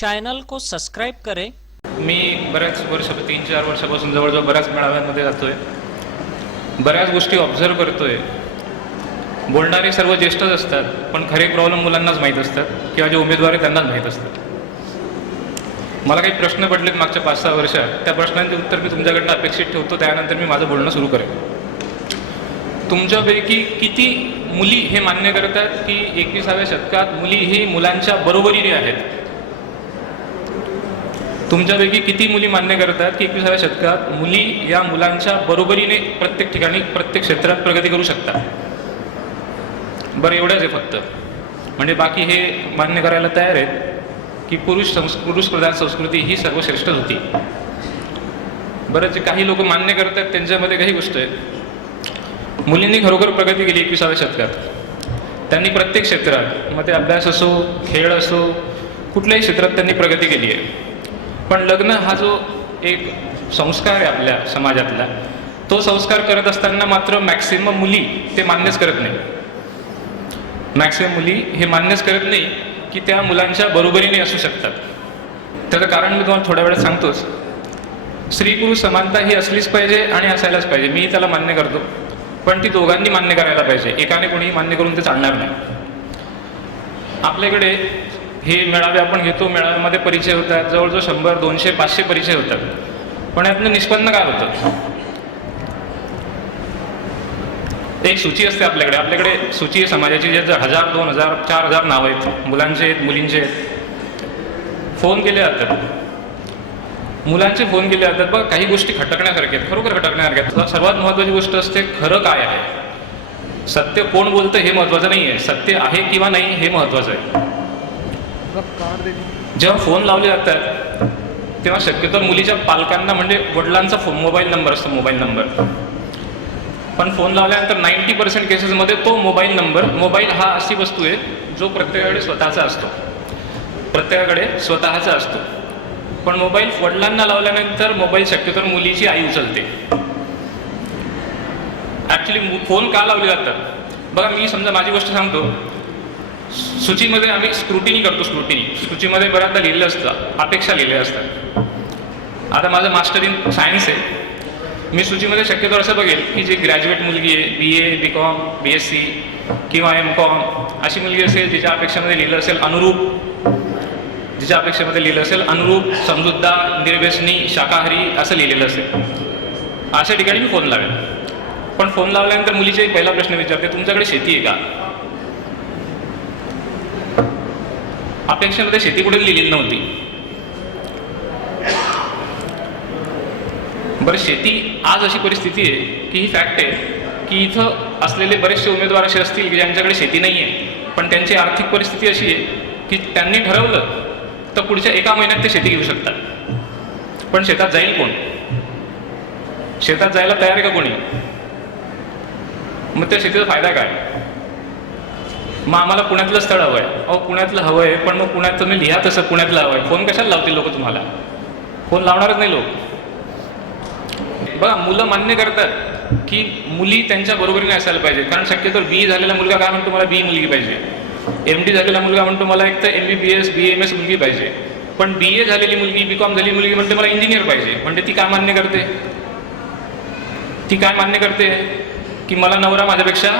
Channel को subscribe करे। मी बऱ्याच वर्ष तीन चार वर्षापासून जवळजवळ बऱ्याच मेळाव्यांमध्ये जातोय. बऱ्याच गोष्टी ऑब्झर्व करतोय. बोलणारे सर्व ज्येष्ठच असतात पण खरे प्रॉब्लेम मुलांनाच माहीत असतात किंवा जे उमेदवार आहे त्यांनाच माहीत असतात. मला काही प्रश्न पडलेत मागच्या पाच सहा वर्षात. त्या प्रश्नांचे उत्तर मी तुमच्याकडनं अपेक्षित ठेवतो त्यानंतर मी माझं बोलणं सुरू करेन. तुमच्यापैकी किती मुली हे मान्य करतात की एकविसाव्या शतकात मुली ही मुलांच्या बरोबरीने आहेत? तुमच्यापैकी किती मुली मान्य करतात की एकविसाव्या शतकात मुली या मुलांच्या बरोबरीने प्रत्येक ठिकाणी प्रत्येक क्षेत्रात प्रगती करू शकतात? बरं एवढंच आहे फक्त. म्हणजे बाकी हे मान्य करायला तयार आहेत की पुरुष संस् पुरुष प्रधान संस्कृती ही सर्वश्रेष्ठच होती. बरं जे काही लोक मान्य करतात त्यांच्यामध्ये काही गोष्ट आहे. मुलींनी खरोखर प्रगती केली एकविसाव्या शतकात. त्यांनी प्रत्येक क्षेत्रात मग ते अभ्यास असो खेळ असो कुठल्याही क्षेत्रात त्यांनी प्रगती केली आहे. पण लग्न हा जो एक संस्कार आहे आपल्या समाजातला तो संस्कार करत असताना मात्र मॅक्सिमम मुली ते मान्यच करत नाही. मॅक्सिमम मुली हे मान्यच करत नाही की त्या मुलांच्या बरोबरीने असू शकतात. त्याचं कारण मी तुम्हाला थोड्या वेळात सांगतोच. स्त्री पुरुष समानता ही असलीच पाहिजे आणि असायलाच पाहिजे. मी त्याला मान्य करतो. पण ती दोघांनी मान्य करायला पाहिजे. एकाने कोणीही मान्य करून ते चालणार नाही. आपल्याकडे हे मेळावे आपण घेतो मेळाव्यामध्ये परिचय होतात. जवळजवळ शंभर दोनशे पाचशे परिचय होतात. पण यातनं निष्पन्न काय होतं? एक सूची असते आपल्याकडे. आपल्याकडे सूची आहे समाजाची जे हजार दोन हजार चार हजार नावं आहेत. मुलांचे आहेत मुलींचे आहेत. फोन केले जातात. मुलांचे फोन केले जातात. बघा काही गोष्टी खटकण्यासारख्या आहेत. खरोखर खटकण्यासारख्या आहेत. सर्वात महत्त्वाची गोष्ट असते खरं काय आहे? सत्य कोण बोलतं हे महत्त्वाचं नाही आहे सत्य आहे किंवा नाही हे महत्त्वाचं आहे. जेव्हा फोन लावले जातात तेव्हा शक्यतो मुलीच्या पालकांना म्हणजे वडिलांचा फोन मोबाईल नंबर असतो मोबाईल नंबर. पण फोन लावल्यानंतर नाईन्टी पर्सेंट केसेसमध्ये तो मोबाईल नंबर मोबाईल हा अशी वस्तू आहे जो प्रत्येकाकडे स्वतःचा असतो. प्रत्येकाकडे स्वतःचा असतो. पण मोबाईल वडिलांना लावल्यानंतर मोबाईल शक्यतो मुलीची आई उचलते. ॲक्च्युली फोन का लावले जातात? बघा मी समजा माझी गोष्ट सांगतो. सूचीमध्ये आम्ही स्क्रुटिनी करतो स्क्रुटिनी सूचीमध्ये बऱ्याचदा लिहिलेलं असतं अपेक्षा लिहिलेल्या असतात. आता माझं मास्टर इन सायन्स आहे. मी सूचीमध्ये शक्यतो असं बघेल की जी ग्रॅज्युएट मुलगी आहे B A B com B S C किंवा एम कॉम अशी मुलगी असेल जिच्या अपेक्षामध्ये लिहिलं असेल अनुरूप जिच्या अपेक्षेमध्ये लिहिलं असेल अनुरूप समजूतदार निर्व्यसनी शाकाहारी असं लिहिलेलं असेल. अशा ठिकाणी मी फोन लावेल पण फोन लावल्यानंतर मुलीचे पहिला प्रश्न विचारते तुमच्याकडे शेती आहे का? अपेक्षेमध्ये शेती कुठे लिहिलेली नव्हती. बरं शेती आज अशी परिस्थिती आहे की ही फॅक्ट आहे की इथं असलेले बरेचसे उमेदवार असे असतील की ज्यांच्याकडे शेती नाही आहे पण त्यांची आर्थिक परिस्थिती अशी आहे की त्यांनी ठरवलं तर पुढच्या एका महिन्यात ते शेती घेऊ शकतात. पण शेतात जाईल कोण? शेतात जायला तयार आहे का कोणी? मग त्या शेतीचा फायदा काय? मग आम्हाला पुण्यातलं स्थळ हवं आहे अहो पुण्यातलं हवं आहे पण मग पुण्यात तुम्ही लिहा तसं पुण्यातलं हवं आहे फोन कशाला लावतील लोक तुम्हाला? फोन लावणारच नाही लोक. बघा मुलं मान्य करतात की मुली त्यांच्या बरोबरीने असायला पाहिजे. कारण शक्यतो बी झालेला मुलगा काय म्हणतो मला? बी मुलगी पाहिजे. एम डी झालेला मुलगा म्हणतो मला एक तर M B B S B M S मुलगी पाहिजे. पण बी ए झालेली मुलगी बी कॉम झालेली मुलगी म्हणते मला इंजिनियर पाहिजे. म्हणजे ती काय मान्य करते? ती काय मान्य करते? की मला नवरा माझ्यापेक्षा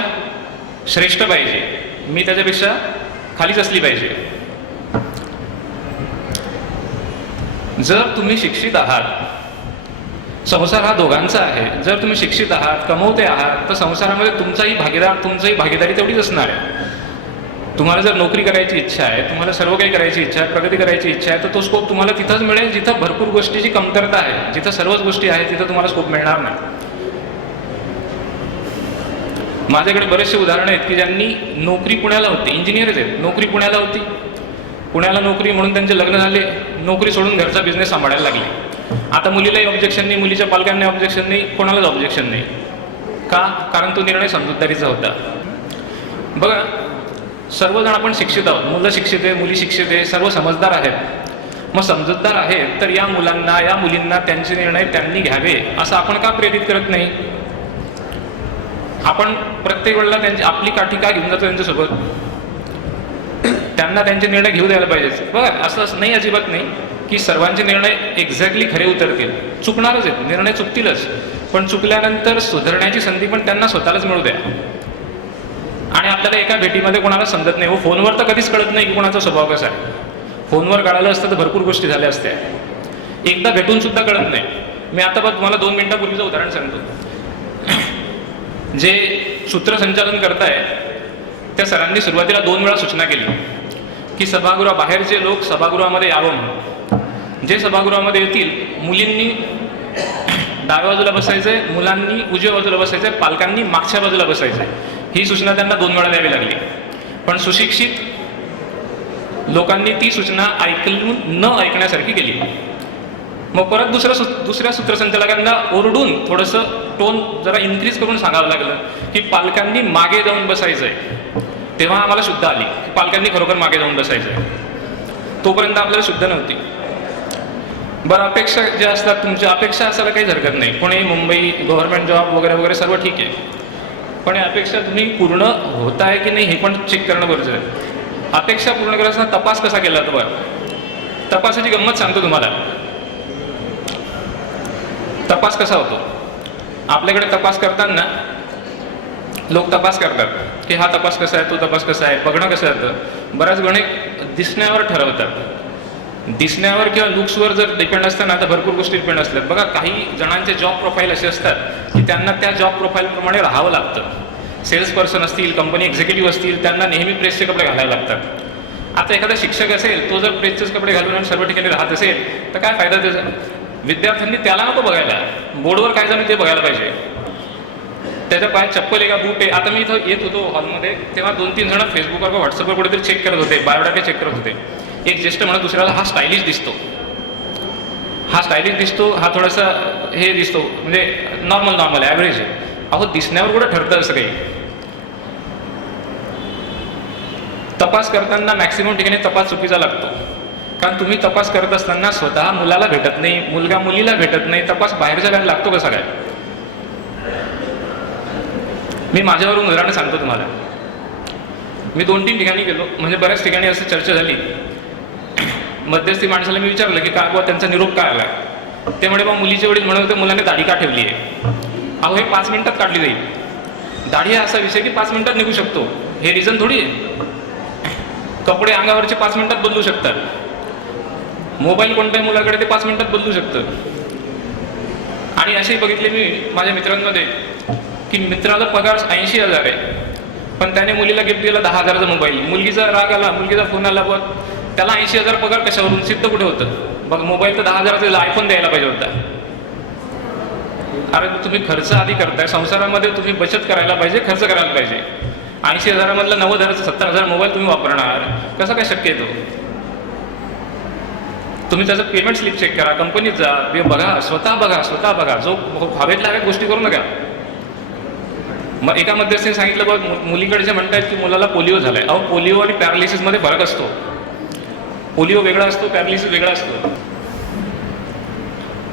श्रेष्ठ पाहिजे. मी त्याच्यापेक्षा खालीच असली पाहिजे. जर तुम्ही शिक्षित आहात संसार हा दोघांचा आहे. जर तुम्ही शिक्षित आहात कमवते आहात तर संसारामध्ये तुमचाही भागीदार तुमचाही भागीदारी तेवढीच असणार आहे. तुम्हाला जर नोकरी करायची इच्छा आहे तुम्हाला सर्व काही करायची इच्छा आहे प्रगती करायची इच्छा आहे तर तो स्कोप तुम्हाला तिथंच मिळेल जिथं भरपूर गोष्टीची कमतरता आहे. जिथं सर्वच गोष्टी आहेत तिथं तुम्हाला स्कोप मिळणार नाही. माझ्याकडे बरेचसे उदाहरणं आहेत की ज्यांनी नोकरी पुण्याला होती इंजिनियरच आहेत. नोकरी पुण्याला होती. पुण्याला नोकरी म्हणून त्यांचे लग्न झाले नोकरी सोडून घरचा बिझनेस सांभाळायला लागले. आता मुलीलाही ऑब्जेक्शन नाही मुलीच्या पालकांनी ऑब्जेक्शन नाही कोणालाच ऑब्जेक्शन नाही. का? कारण तो निर्णय समजूतदारीचा होता. बघा सर्वजण आपण शिक्षित आहोत. मुलं शिक्षित आहे मुली शिक्षित आहे सर्व समजदार आहेत. मग समजूतदार आहेत तर या मुलांना या मुलींना त्यांचे निर्णय त्यांनी घ्यावे असं आपण का प्रेरित करत नाही? आपण प्रत्येक वेळेला त्यांची आपली काठी का घेऊन जातो त्यांच्यासोबत? त्यांना त्यांचे निर्णय घेऊ द्यायला पाहिजे बघा असं असं नाही अजिबात नाही की सर्वांचे निर्णय एक्झॅक्टली खरे उतरतील. चुकणारच आहेत निर्णय चुकतीलच. पण चुकल्यानंतर सुधारण्याची संधी पण त्यांना स्वतःलाच मिळू द्या. आणि आपल्याला एका भेटीमध्ये कोणाला समजत नाही. हो फोनवर तर कधीच कळत नाही की कोणाचा स्वभाव कसा आहे. फोनवर कळालं असतं तर भरपूर गोष्टी झाल्या असत्या. एकदा भेटून सुद्धा कळत नाही. मी आता बघ तुम्हाला दोन मिनिटापूर्वीचं उदाहरण सांगतो. जे सूत्रसंचालन करताय त्या सरांनी सुरुवातीला दोन वेळा सूचना केली की सभागृहाबाहेरचे लोक सभागृहामध्ये यावं म्हणून. जे सभागृहामध्ये येतील मुलींनी डाव्या बाजूला बसायचंय मुलांनी उजव्या बाजूला बसायचंय पालकांनी मागच्या बाजूला बसायचंय. ही सूचना त्यांना दोन वेळा द्यावी लागली. पण सुशिक्षित लोकांनी ती सूचना ऐकून न ऐकण्यासारखी केली. मग परत दुसऱ्या सु दुसऱ्या सूत्रसंचालकांना ओरडून थोडंसं टोन जरा इन्क्रीज करून सांगावं लागलं की पालकांनी मागे जाऊन बसायचं आहे तेव्हा आम्हाला शुद्ध आली की पालकांनी खरोखर मागे जाऊन बसायचं आहे तोपर्यंत आपल्याला शुद्ध नव्हती. बरं अपेक्षा ज्या असतात तुमच्या अपेक्षा असायला काहीच हरकत नाही. पुणे मुंबई गव्हर्नमेंट जॉब वगैरे वगैरे सर्व ठीक आहे. पण या अपेक्षा तुम्ही पूर्ण होत आहे की नाही हे पण चेक करणं गरजेचं आहे. अपेक्षा पूर्ण करायचा तपास कसा केला तर बरं? तपासाची गंमत सांगतो तुम्हाला. तपास कसा होतो? आपल्याकडे तपास करताना लोक तपास करतात की हा तपास कसा आहे तो तपास कसा आहे बघणं कसं येतं बऱ्याच गणे दिसण्यावर ठरवतात. दिसण्यावर किंवा लुक्सवर जर डिपेंड असताना आता तर भरपूर गोष्टी डिपेंड असतात बघा काही जणांचे जॉब प्रोफाईल असे असतात की त्यांना त्या जॉब प्रोफाईलप्रमाणे राहावं लागतं. सेल्स पर्सन असतील कंपनी एक्झिक्युटिव्ह असतील त्यांना नेहमी प्रेसचे कपडे घालायला लागतात. आता एखादा शिक्षक असेल तो जर प्रेसचेच कपडे घालून सर्व ठिकाणी राहत असेल तर काय फायदा त्याचा? विद्यार्थ्यांनी त्याला नको बघायला. बोर्डवर काय झालं ते बघायला पाहिजे. त्याच्या पायात चप्पल आहे का बूट आहे? आता मी इथं येत होतो हॉलमध्ये तेव्हा दोन तीन जण फेसबुकवर किंवा व्हॉट्सअपवर कुठेतरी चेक करत होते बायोडाटा चेक करत होते. एक ज्येष्ठ म्हणत दुसऱ्याला हा स्टायलिश दिसतो. हा स्टायलिश दिसतो हा थोडासा हे दिसतो म्हणजे नॉर्मल नॉर्मल ॲव्हरेज आहे. अहो दिसण्यावर कुठं ठरतं असं काही तपास करताना मॅक्सिमम ठिकाणी तपास चुकीचा लागतो. कारण तुम्ही तपास करत असताना स्वतः मुलाला भेटत नाही मुलगा मुलीला भेटत नाही तपास बाहेरच्या वेळेला लागतो का सगळ्यात मी माझ्यावरून उदाहरण सांगतो तुम्हाला. मी दोन तीन ठिकाणी गेलो म्हणजे बऱ्याच ठिकाणी असं चर्चा झाली. मध्यस्थी माणसाला मी विचारलं की का बुवा त्यांचा निरोप काय आला ते म्हणे बा मुलीचे वडील म्हणत होते मुलाने दाढी का ठेवली आहे? अहो हे पाच मिनिटात काढली जाईल. दाढी हा असा विषय की पाच मिनिटात निघू शकतो. हे रिझन थोडी आहे. कपडे अंगावरचे पाच मिनिटात बदलू शकतात. मोबाईल कोणत्याही मुलाकडे ते पाच मिनिटात बदलू शकतं. आणि असे बघितले मी माझ्या मित्रांमध्ये की मित्राला पगार ऐंशी हजार आहे पण त्याने मुलीला गिफ्ट दिला दहा हजाराचा मोबाईल. मुलगीचा राग आला मुलगीचा फोन आला बघ त्याला ऐंशी हजार पगार कशावरून? सिद्ध कुठे होतं? बघ मोबाईल तर दहा हजाराचा आयफोन द्यायला पाहिजे होता. अरे तुम्ही खर्च आधी करताय. संसारामध्ये तुम्ही बचत करायला पाहिजे खर्च करायला पाहिजे. ऐंशी हजारामधला नव्वद हजारचा सत्तर हजार मोबाईल तुम्ही वापरणार. कसं काय शक्य येतो तुम्ही त्याचं पेमेंट स्लिप चेक करा. कंपनीत जा बघा स्वतः बघा स्वतः बघा. जो हवेत लागत गोष्टी करू नका मग एका मध्यस्थीने सांगितलं बघ मुलीकडे जे म्हणतात की मुलाला पोलिओ झालाय. अहो पोलिओ आणि पॅरालिसिसमध्ये फरक असतो. पोलिओ वेगळा असतो पॅरालिसिस वेगळा असतो.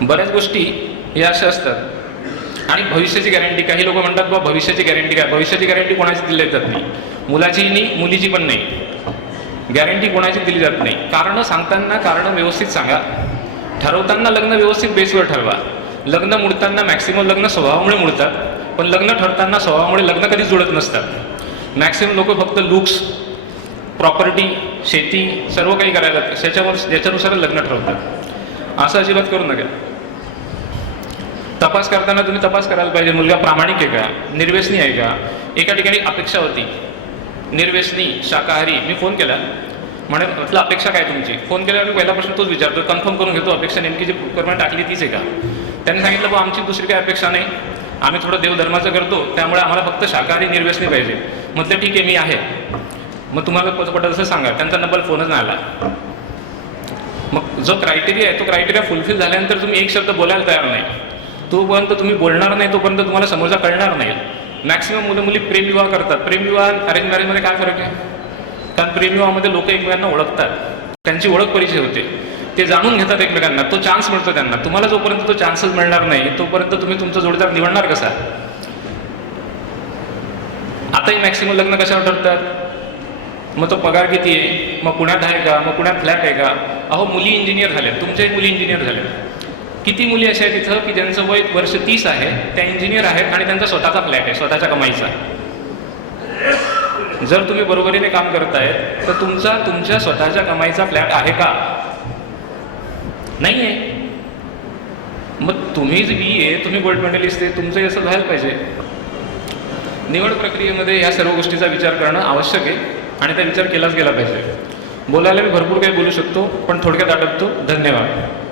बऱ्याच गोष्टी या अशा असतात. आणि भविष्याची गॅरंटी काही लोक म्हणतात बा भविष्याची गॅरंटी काय? भविष्याची गॅरंटी कोणाची दिली जात नाही. मुलाचीही नाही मुलीची पण नाही. गॅरंटी कोणाची दिली जात नाही. कारणं सांगताना कारणं व्यवस्थित सांगा. ठरवताना लग्न व्यवस्थित बेसवर ठरवा. लग्न मुडताना मॅक्सिमम लग्न स्वभावामुळे मुडतात पण लग्न ठरताना स्वभावामुळे लग्न कधीच जुळत नसतात. मॅक्सिमम लोक फक्त लुक्स प्रॉपर्टी शेती सर्व काही करायला लागतं त्याच्यावर त्याच्यानुसार लग्न ठरवतात. असं अजिबात करू नका. तपास करताना तुम्ही तपास करायला पाहिजे. मुलगा प्रामाणिक आहे का? निर्व्यसनी आहे का? एका ठिकाणी अपेक्षा होती. निर्वेशनी शाकाहारी मी फोन केला. म्हणे म्हटलं अपेक्षा काय तुमची? फोन केल्यावर मी पहिला प्रश्न तोच विचारतो कन्फर्म करून घेतो अपेक्षा नेमकी जी करून टाकली तीच आहे का? त्यांनी सांगितलं बा आमची दुसरी काही अपेक्षा नाही. आम्ही थोडं देवधर्माचं करतो त्यामुळे आम्हाला फक्त शाकाहारी निर्वेशनी पाहिजे. म्हटलं ठीक आहे मी आहे. मग तुम्हाला पट पटत असं सांगा त्यांचा नंबर फोनच नाही आला. मग जो क्रायटेरिया आहे तो क्रायटेरिया फुलफिल झाल्यानंतर तुम्ही एक शब्द बोलायला तयार नाही. तोपर्यंत तुम्ही बोलणार नाही तोपर्यंत तुम्हाला समोरचा कळणार नाही. मॅक्सिमम मुलं मुली प्रेमविवाह करतात. प्रेमविवाह अरेंज मॅरेजमध्ये काय फरक आहे? कारण प्रेमविवाहामध्ये लोक एकमेकांना ओळखतात. त्यांची ओळख परिचय होते. ते जाणून घेतात एकमेकांना. तो चान्स मिळतो त्यांना. तुम्हाला जोपर्यंत तो चान्सच मिळणार नाही तोपर्यंत तुम्ही तुमचा जोडीदार निवडणार कसा? आताही मॅक्सिमम लग्न कशावर ठरतात? मग तो पगार किती आहे? मग पुण्यात आहे का? मग पुण्यात फ्लॅट आहे का? अहो मुली इंजिनियर झाल्या तुमच्याही मुली इंजिनियर झाल्या किती मुली अशा आहेत तिथं की ज्यांचं वय वर्ष तीस आहे त्या इंजिनियर आहेत आणि त्यांचा स्वतःचा फ्लॅट आहे स्वतःच्या कमाईचा. जर तुम्ही बरोबरीने काम करतायत तर तुमचा तुमच्या स्वतःच्या कमाईचा फ्लॅट आहे का? नाही आहे मग तुम्हीच बी आहे तुम्ही गोल्ड मेडलिस्ट आहे तुमचंही असं व्हायला पाहिजे. निवड प्रक्रियेमध्ये या सर्व गोष्टीचा विचार करणं आवश्यक आहे आणि त्या विचार केलाच गेला पाहिजे. बोलायला मी भरपूर काही बोलू शकतो पण थोडक्यात अडकतो धन्यवाद.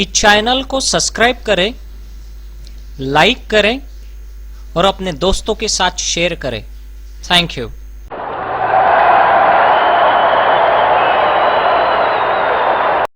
इस चैनल को सब्सक्राइब करें लाइक करें और अपने दोस्तों के साथ शेयर करें। Thank you.